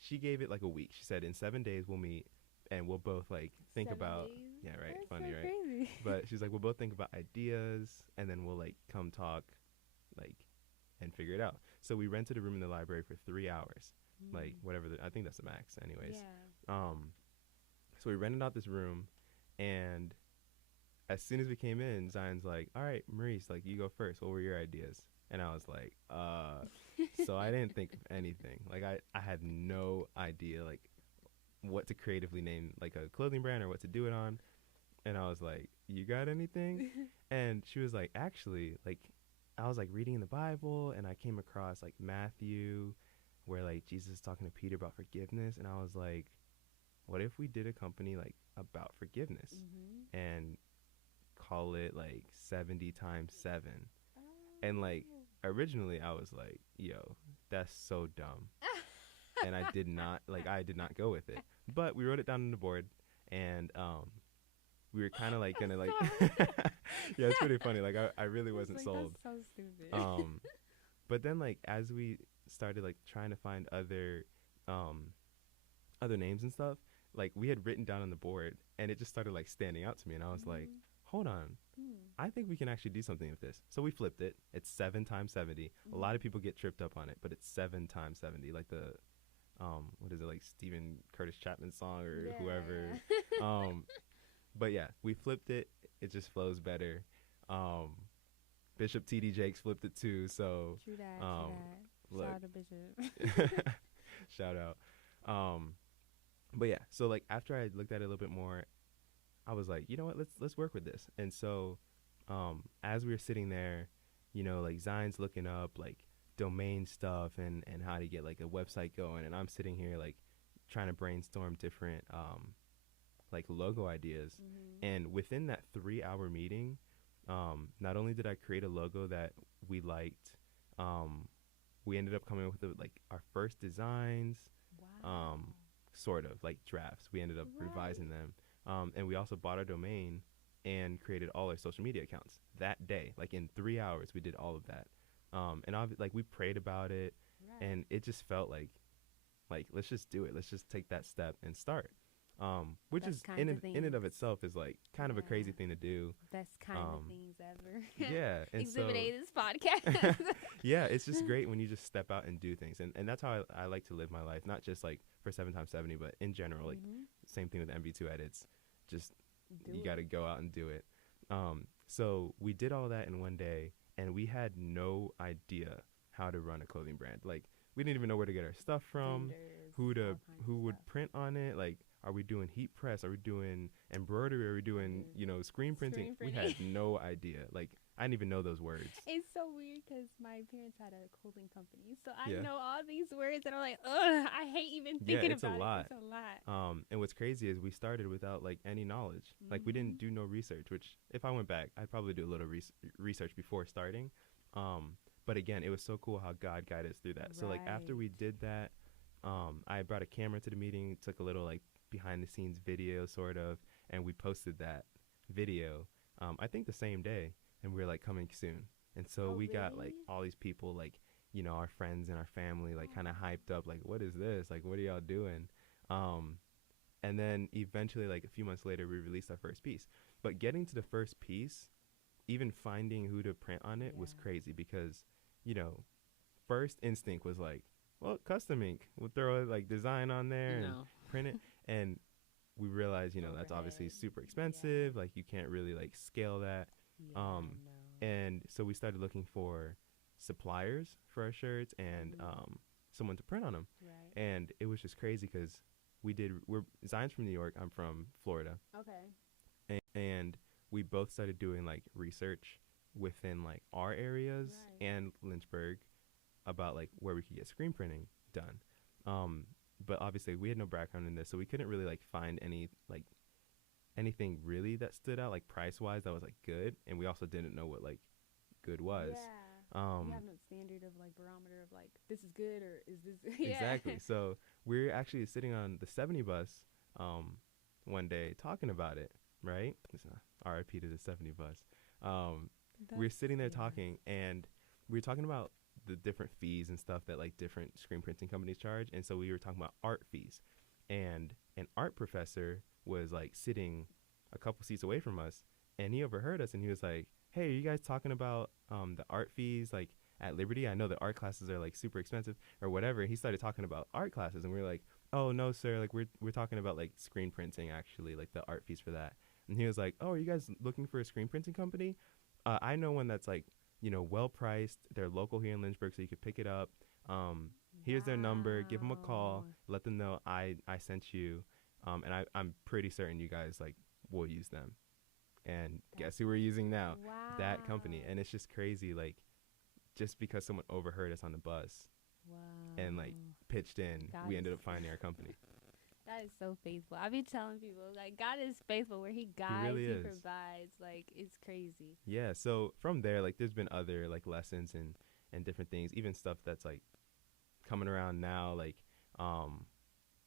she gave it like a week. She said in 7 days we'll meet and we'll both like think 7 about, days? yeah, right, That's so funny, right? crazy. But she's like, we'll both think about ideas and then we'll like come talk like and figure it out. So we rented a room in the library for 3 hours, like Mm, whatever. I think that's the max, anyways. yeah. Um, so we rented out this room, and as soon as we came in, Zion's like, "All right, Maurice, like you go first. What were your ideas?" And I was like, So I didn't think of anything. Like I had no idea like what to creatively name like a clothing brand or what to do it on. And I was like, "You got anything?" And she was like, "Actually, like I was like reading in the Bible and I came across like Matthew where like Jesus is talking to Peter about forgiveness, and I was like, what if we did a company like about forgiveness Mm-hmm. and call it like 70 times 7?" And like Oh. originally I was like, "Yo, that's so dumb." And I did not go with it. But we wrote it down on the board, and we were kind of like I'm gonna like sorry. yeah, it's pretty funny. Like I really I was wasn't like, that's sold. so stupid. Um but then like as we started like trying to find um other names and stuff, like we had written down on the board and it just started like standing out to me, and I was like, Mm-hmm. "Hold on. Mm. I think we can actually do something with this." So we flipped it. It's 7 times 70. A lot Mm-hmm. of people get tripped up on it, but it's 7 times 70, like the what is it, like Stephen Curtis Chapman song or whoever. Yeah, yeah. Um but yeah, we flipped it. It just flows better. Um Bishop TD Jakes flipped it too, so True that, true um that. Shout look. out to Bishop. Shout out. Um but yeah, so like after I looked at it a little bit more, I was like, "You know what? Let's work with this." And so as we were sitting there, like Zion's looking up like domain stuff and how to get like a website going, and I'm sitting here like trying to brainstorm different like logo ideas. Mm-hmm. And within that 3-hour meeting, not only did I create a logo that we liked, um, we ended up coming up with like our first designs, Wow. um, sort of like drafts. We ended up Right. revising them, and we also bought our domain and created all our social media accounts that day. Like in 3 hours, we did all of that, and like we prayed about it, Right. and it just felt like let's just do it. Let's just take that step and start. Which Best is kinds of in and things. of itself is like kind of a crazy Yeah. thing to do. Best kinds of Um, things ever. yeah, and Exhibit so A, this podcast. yeah, it's just great when you just step out and do things, and that's how I like to live my life. Not just like for 7 times 70, but in general, like Mm-hmm. same thing with MV2 edits. Just Do you got it. to go out and do it. So we did all that in one day, and we had no idea how to run a clothing brand. Like we didn't even know where to get our stuff from, Vendors, who to all kinds of who would stuff. print on it. Like are we doing heat press? Are we doing embroidery? Are we doing, screen printing? Screen We printing. had no idea. Like, I didn't even know those words. It's so weird because my parents had a clothing company, so I Yeah. know all these words and I'm like, ugh, I hate even Yeah, thinking it's a about lot. it. It's a lot. And what's crazy is we started without like any knowledge. Like, we didn't do no research, which if I went back, I'd probably do a little research before starting. But again, it was so cool how God guided us through that. So like after we did that, I brought a camera to the meeting, took a little like behind the scenes video sort of, and we posted that video, I think the same day, and we were like, coming soon. And so we got like all these people, like, our friends and our family, like kind of hyped up, like, what is this? Like, what are y'all doing? And then eventually, like a few months later, we released our first piece. But getting to the first piece, even finding who to print on it was crazy because, first instinct was like, well, custom ink. We'll throw like design on there and print it. And we realized, that's obviously super expensive. Like, you can't really like scale that. And so we started looking for suppliers for our shirts and someone to print on them. And it was just crazy because Zion's from New York. I'm from Florida. Okay. And we both started doing like research within like our areas and Lynchburg about like where we could get screen printing done. But obviously we had no background in this, so we couldn't really like find anything really that stood out like price wise that was like good, and we also didn't know what like good was. You have no standard of like barometer of like this is good or is this Exactly. So we're actually sitting on the 70 bus one day talking about it, right? RIP to the 70 bus. We were sitting there talking, and we were talking about the different fees and stuff that like different screen printing companies charge. And so we were talking about art fees, and an art professor was like sitting a couple seats away from us, and he overheard us, and he was like, hey, are you guys talking about the art fees like at Liberty? I know the art classes are like super expensive or whatever. And he started talking about art classes, and we were like, oh no, sir, like we're talking about like screen printing, actually, like the art fees for that. And he was like, oh, are you guys looking for a screen printing company? I know one that's like, well priced. They're local here in Lynchburg, so you could pick it up. Here's their number. Give them a call. Let them know I sent you. And I'm pretty certain you guys like will use them. And guess who we're using now? That company. And it's just crazy, like, just because someone overheard us on the bus and like pitched in, we ended up finding our company. That is so faithful. I be telling people, like, God is faithful. Where he guides, he provides. Like, it's crazy. Yeah, so from there, like, there's been other like lessons and different things, even stuff that's like coming around now. Like,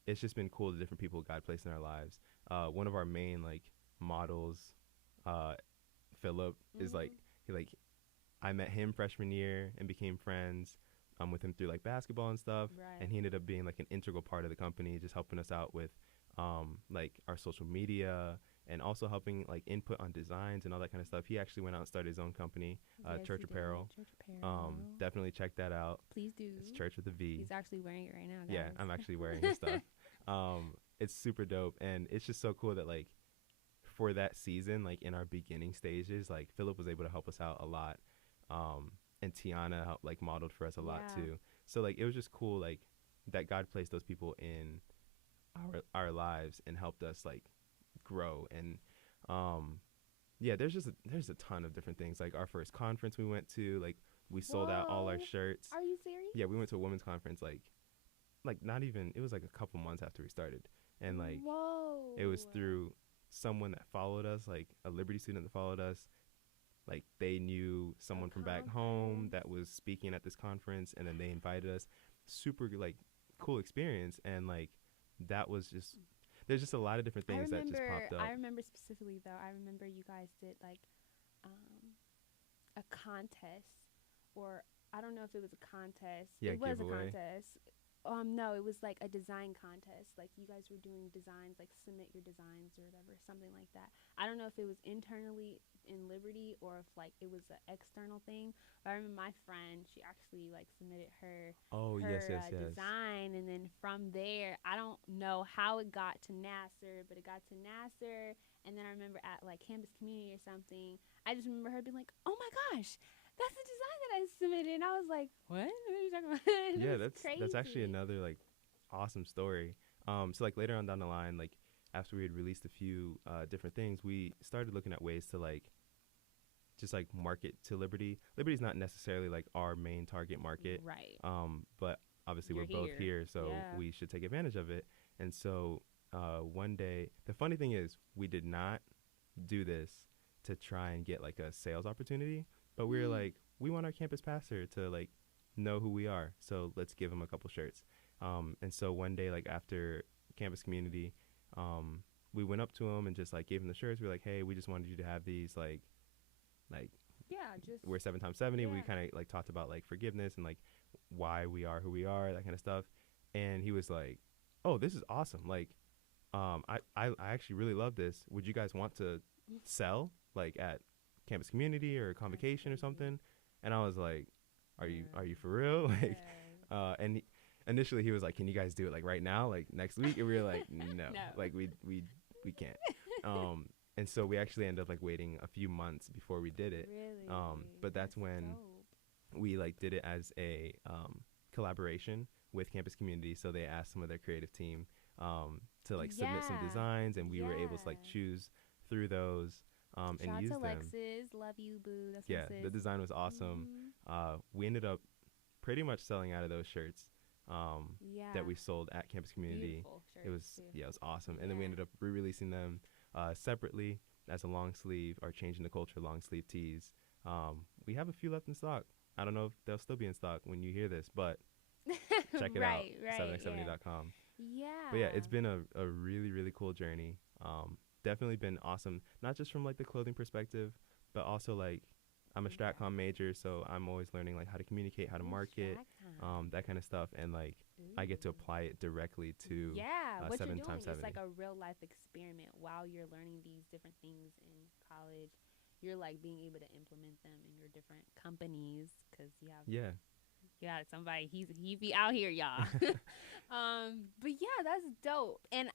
it's just been cool, the different people God placed in our lives. One of our main like models, Philip, is like I met him freshman year and became friends with him through like basketball and stuff. And he ended up being like an integral part of the company, just helping us out with like our social media and also helping like input on designs and all that kind of stuff. He actually went out and started his own company, Church Apparel. Definitely check that out. Please do. It's Church with a V. He's actually wearing it right now, guys. Yeah, I'm actually wearing his stuff. It's super dope, and it's just so cool that like for that season, like in our beginning stages, like Philip was able to help us out a lot. And Tiana helped, like, modeled for us a lot too. So like it was just cool, like, that God placed those people in our lives and helped us like grow. And there's a ton of different things. Like our first conference we went to, like we sold out all our shirts. Are you serious? Yeah, we went to a women's conference like not even, it was like a couple months after we started. And like it was through someone that followed us, like a Liberty student that followed us. Like they knew someone from back home that was speaking at this conference, and then they invited us. Super like cool experience. And like that was just, there's just a lot of different things that just popped up. I remember specifically though, I remember you guys did like a contest, or I don't know if it was a contest. Yeah, it was giveaway. A contest. No, it was like a design contest. Like you guys were doing designs, like submit your designs or whatever, something like that. I don't know if it was internally in Liberty or if like it was an external thing. But I remember my friend, she actually like submitted her design, and then from there, I don't know how it got to Nassar, but it got to Nassar, and then I remember at like Campus Community or something, I just remember her being like, "Oh my gosh, that's the design that I submitted," and I was like, "What? What are you talking about?" Yeah, that's actually another like awesome story. So like later on down the line, like after we had released a few different things, we started looking at ways to like just like market to Liberty. Liberty's not necessarily like our main target market, Right. but obviously You're we're both here, so Yeah. we should take advantage of it. And so one day, the funny thing is, we did not do this to try and get like a sales opportunity, but we were like, we want our campus pastor to like know who we are, so let's give him a couple shirts. And so one day, like after campus community, we went up to him and just like gave him the shirts. We were like, hey, we just wanted you to have these, like Yeah, just we're 7x70. We Yeah. kind of like talked about like forgiveness and like why we are who we are, that kind of stuff. And he was like, oh, this is awesome. Like, I actually really love this. Would you guys want to sell like at campus community or convocation or something? And I was like, are you for real? Like, and initially he was like, can you guys do it like right now, like next week? And we were like, no, No. like we can't. And so we actually ended up like waiting a few months before we did it. Really? But that's when dope. we like did it as a collaboration with campus community. So they asked some of their creative team to like submit some Yeah. designs, and we were able to like Yeah. choose through those and Shout out use to them. Alexis. Love you, boo. That's Yeah, what it the is. design was awesome. We ended up pretty much selling out of those shirts Yeah. that we sold at campus community. Beautiful shirts, It was too. yeah, it was awesome. And then we Yeah. ended up re-releasing them separately as a long sleeve, or changing the culture long sleeve tees. We have a few left in stock. I don't know if they'll still be in stock when you hear this, but check it right, out, right, 7x70.com. Yeah. But yeah, it's been a really, really cool journey. Definitely been awesome, not just from like the clothing perspective, but also like I'm a StratCom major, so I'm always learning like how to communicate, how to market, that kind of stuff. And like I get to apply it directly to yeah, what you're 7 doing times is 70. like a real life experiment while you're learning these different things in college. You're like being able to implement them in your different companies because Yeah. somebody he be out here, y'all. But yeah, that's dope. And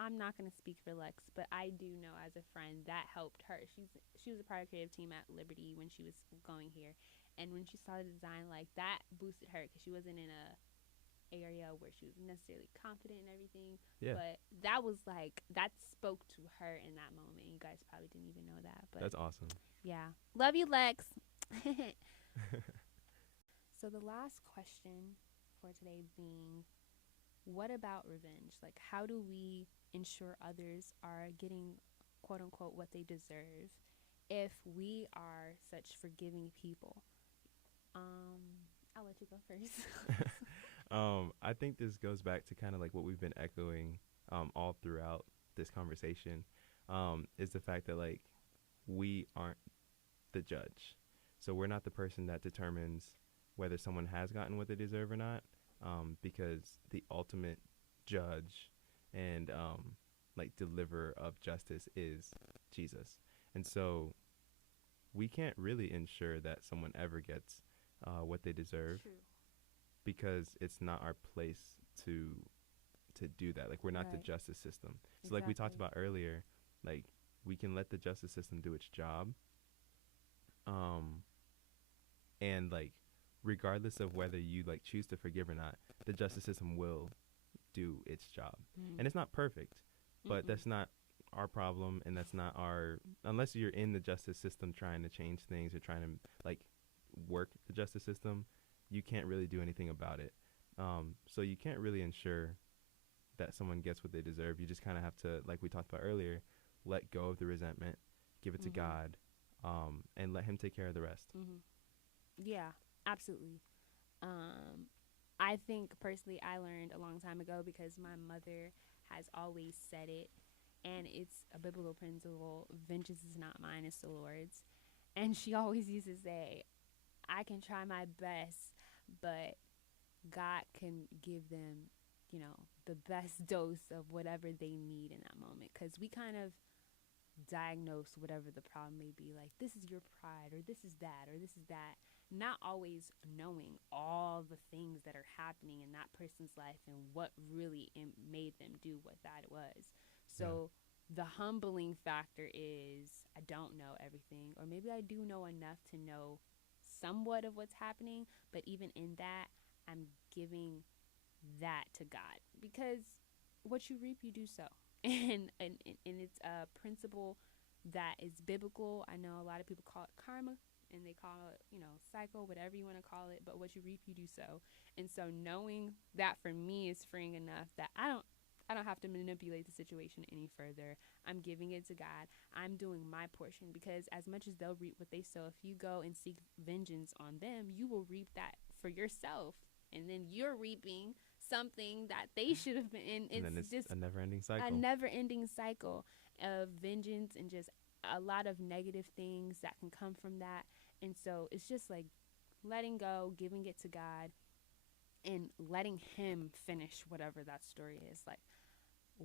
I'm not gonna speak for Lex, but I do know as a friend that helped her. She was a part of creative team at Liberty when she was going here, and when she saw the design, like that boosted her because she wasn't in a area where she was necessarily confident and everything. Yeah. But that was like that spoke to her in that moment. You guys probably didn't even know that, but That's awesome. yeah, love you, Lex. So the last question for today being, what about revenge? Like, how do we ensure others are getting, quote unquote, what they deserve if we are such forgiving people? I'll let you go first. I think this goes back to kind of like what we've been echoing all throughout this conversation, is the fact that like we aren't the judge. So we're not the person that determines whether someone has gotten what they deserve or not, because the ultimate judge and like deliverer of justice is Jesus. And so we can't really ensure that someone ever gets what they deserve. True. Because it's not our place to do that. Like we're not the Right. justice system. So like we talked about earlier, like we can let the justice system do its job. And like regardless of whether you like choose to forgive or not, the justice system will do its job. And it's not perfect, but that's not our problem, and that's not our, unless you're in the justice system trying to change things or trying to like work the justice system, you can't really do anything about it. So you can't really ensure that someone gets what they deserve. You just kind of have to, like we talked about earlier, let go of the resentment, give it to God, and let him take care of the rest. Yeah, absolutely. I think personally I learned a long time ago because my mother has always said it, and it's a biblical principle: vengeance is not mine, it's the Lord's. And she always used to say, I can try my best, but God can give them, the best dose of whatever they need in that moment. Because we kind of diagnose whatever the problem may be, like this is your pride, or this is that, or this is that, not always knowing all the things that are happening in that person's life and what really made them do what that was. So the humbling factor is I don't know everything, or maybe I do know enough to know somewhat of what's happening, but even in that, I'm giving that to God, because what you reap, you do sow. and it's a principle that is biblical. I know a lot of people call it karma, and they call it, cycle, whatever you want to call it, but what you reap you do so. And so knowing that, for me, is freeing enough that I don't have to manipulate the situation any further. I'm giving it to God. I'm doing my portion, because as much as they'll reap what they sow, if you go and seek vengeance on them, you will reap that for yourself, and then you're reaping something that they should have been in. And then it's just a never-ending cycle. A never-ending cycle of vengeance, and just a lot of negative things that can come from that. And so it's just like letting go, giving it to God, and letting him finish whatever that story is. Like,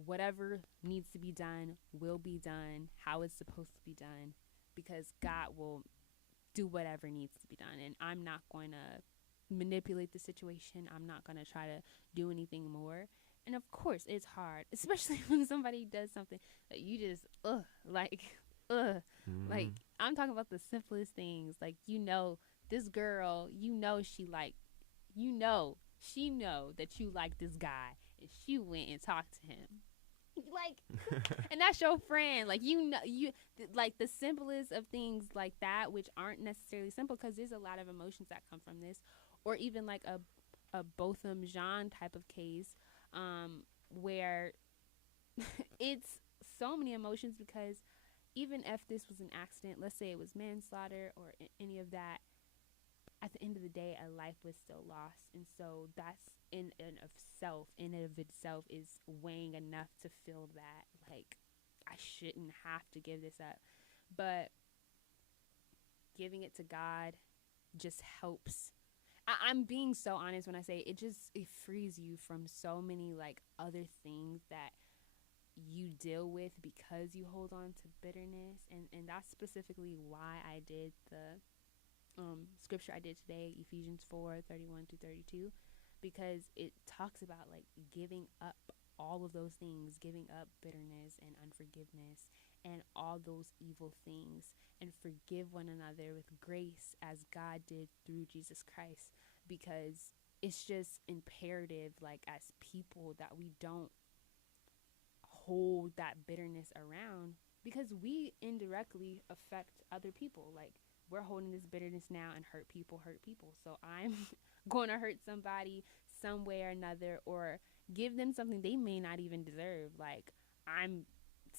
whatever needs to be done will be done how it's supposed to be done, because God will do whatever needs to be done. And I'm not going to manipulate the situation. I'm not going to try to do anything more. And of course, it's hard, especially when somebody does something that you just, like, like, I'm talking about the simplest things. Like, this girl, she know that you like this guy, and she went and talked to him. Like, and that's your friend. Like, like, the simplest of things like that, which aren't necessarily simple, because there's a lot of emotions that come from this, or even like a Botham Jean type of case, where it's so many emotions, because even if this was an accident, let's say it was manslaughter or any of that, at the end of the day, a life was still lost. And so that's in and of itself is weighing enough to feel that, like, I shouldn't have to give this up. But giving it to God just helps. I'm being so honest when I say it frees you from so many, like, other things that you deal with because you hold on to bitterness. And that's specifically why I did the scripture I did today, Ephesians 4:31-32, because it talks about, like, giving up all of those things, giving up bitterness and unforgiveness and all those evil things, and forgive one another with grace as God did through Jesus Christ. Because it's just imperative, like, as people, that we don't hold that bitterness around, because we indirectly affect other people. Like, we're holding this bitterness now, and hurt people. So I'm going to hurt somebody some way or another, or give them something they may not even deserve. Like, I'm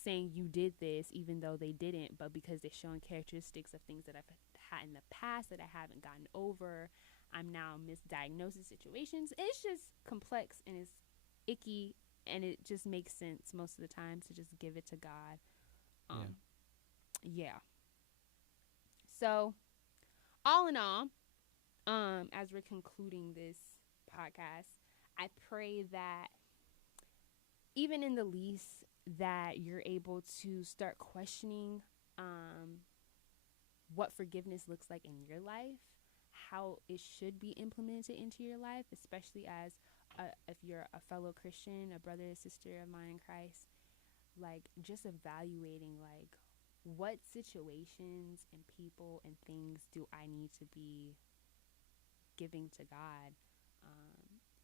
saying you did this even though they didn't, but because they're showing characteristics of things that I've had in the past that I haven't gotten over, I'm now misdiagnosing situations. It's just complex, and it's icky, and it just makes sense most of the time to just give it to God. Yeah. So, all in all, as we're concluding this podcast, I pray that even in the least, that you're able to start questioning what forgiveness looks like in your life, how it should be implemented into your life, especially as if you're a fellow Christian, a brother or sister of mine in Christ. Like, just evaluating, like, what situations and people and things do I need to be giving to God,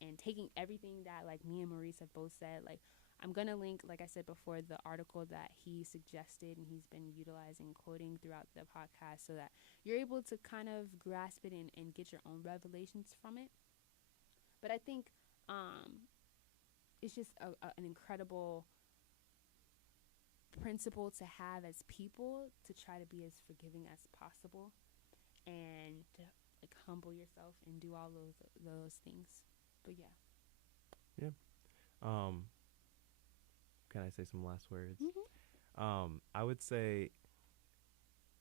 and taking everything that, like, me and Maurice have both said. Like, I'm going to link, like I said before, the article that he suggested and he's been utilizing, quoting throughout the podcast, so that you're able to kind of grasp it and get your own revelations from it. But I think it's just an incredible principle to have as people, to try to be as forgiving as possible, and to, like, humble yourself and do all those things. But yeah. Can I say some last words? Mm-hmm. I would say,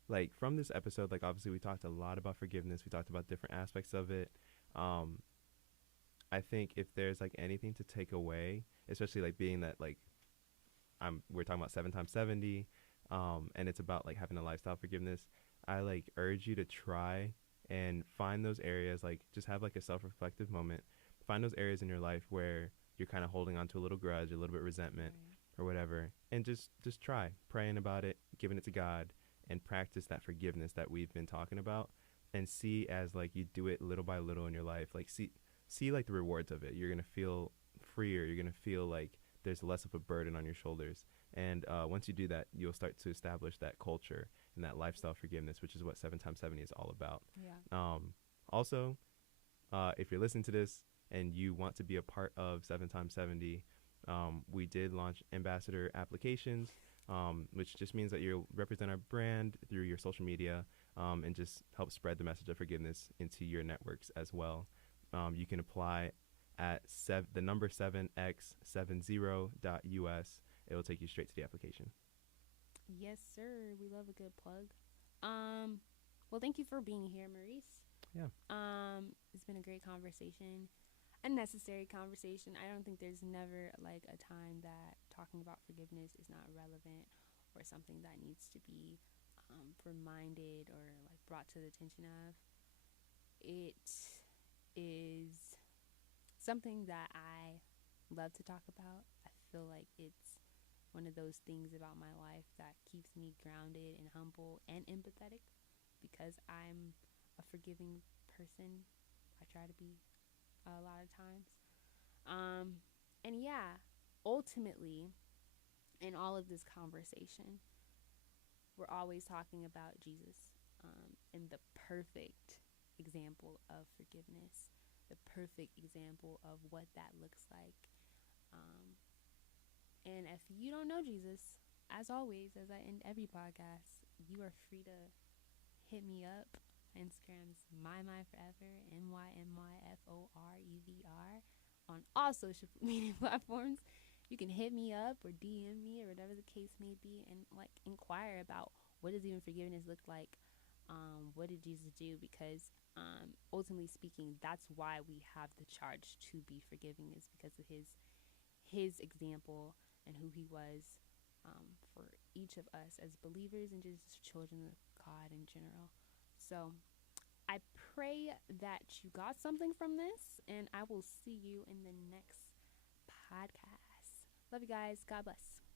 like, from this episode, like, obviously we talked a lot about forgiveness. We talked about different aspects of it. I think if there's, like, anything to take away, especially, like, being that, like, we're talking about 7 times 70, and it's about, like, having a lifestyle of forgiveness. I, like, urge you to try and find those areas, like, just have, like, a self-reflective moment. Find those areas in your life where you're kind of holding on to a little grudge, a little bit of resentment, or whatever, and just try praying about it, giving it to God, and practice that forgiveness that we've been talking about, and see as, like, you do it little by little in your life, like, see like the rewards of it. You're gonna feel freer. You're gonna feel like there's less of a burden on your shoulders. And once you do that, you'll start to establish that culture and that lifestyle forgiveness, which is what 7 times 70 is all about. Yeah. Also, if you're listening to this and you want to be a part of 7 times 70, we did launch ambassador applications, which just means that you represent our brand through your social media, and just help spread the message of forgiveness into your networks as well. You can apply at the number 7x70.us. It will take you straight to the application. Yes, sir. We love a good plug. Well, thank you for being here, Maurice. Yeah. It's been a great conversation, a necessary conversation. I don't think there's never like a time that talking about forgiveness is not relevant or something that needs to be reminded or like brought to the attention of. It is something that I love to talk about. I feel like it's one of those things about my life that keeps me grounded and humble and empathetic because I'm a forgiving person. I try to be a lot of times. And yeah, ultimately, in all of this conversation, we're always talking about Jesus, and the perfect example of forgiveness, the perfect example of what that looks like. And if you don't know Jesus, as always, as I end every podcast, you are free to hit me up. Instagram's MyMyForever, MyMyForever, on all social media platforms. You can hit me up or DM me or whatever the case may be, and like inquire about what does even forgiveness look like. What did Jesus do? Because ultimately speaking, that's why we have the charge to be forgiving, is because of his example and who he was, for each of us as believers and just children of God in general. So I pray that you got something from this, and I will see you in the next podcast. Love you guys. God bless.